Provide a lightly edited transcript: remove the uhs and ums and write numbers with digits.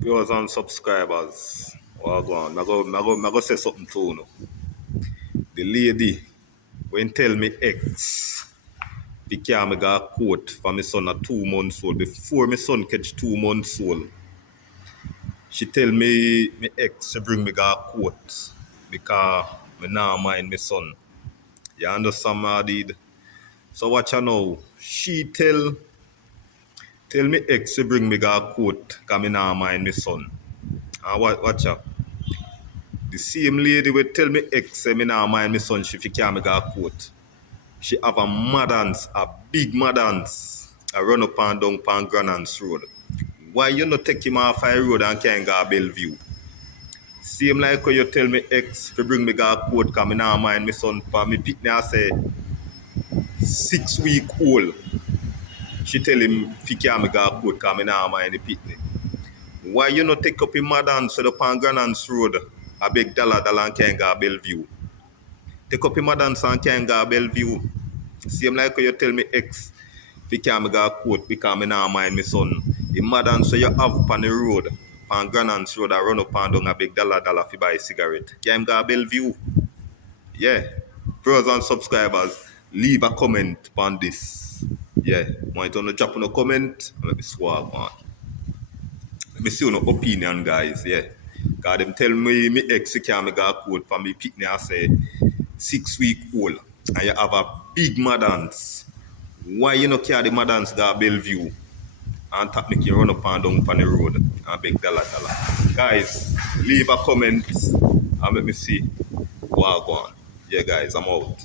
Viewers and subscribers, well, go on. I go say something to you. The lady when tell me ex, the car me got a quote for my son at 2 months old. Before my son catch 2 months old, she tell me ex she bring me got a quote because me now mind my son. You understand my did? So watch her now. She tell me ex she bring me got a quote because me now mind my son. And watch her. The same lady will tell me ex say me now mind my son she fi carry me go a court. She have a madance, a big madance. I run up and down pan Granance Road. Why you not take him off High Road and can't go Bellevue? Same like when you tell me ex fi bring me go a court cause me now mind my son for me pick me I say 6 week old. She tell him fi carry me go a court cause me now mind the pitney. Why you not take up him madance to the pan Granance Road? A big dollar and can't go Bellevue. Take up him a dance and can't go Bellevue. Same like when you tell me ex, if you can't go court because me now mind my son. The madam so you have on the road, on Granance Road, I run up and down a big dollar fi buy a cigarette. Can't go Bellevue. Yeah. Viewers and subscribers, leave a comment on this. Yeah. Want you to drop on a comment? Let me swag, man. Let me see your opinion, guys. Yeah. Because them tell me ex you can't go court for me pick me I say 6 week old and you have a big madance. Why you not carry the madance go Bellevue and tap make you run up and down on the road and beg dollar? Guys, leave a comment and let me see what go on. Yeah guys, I'm out.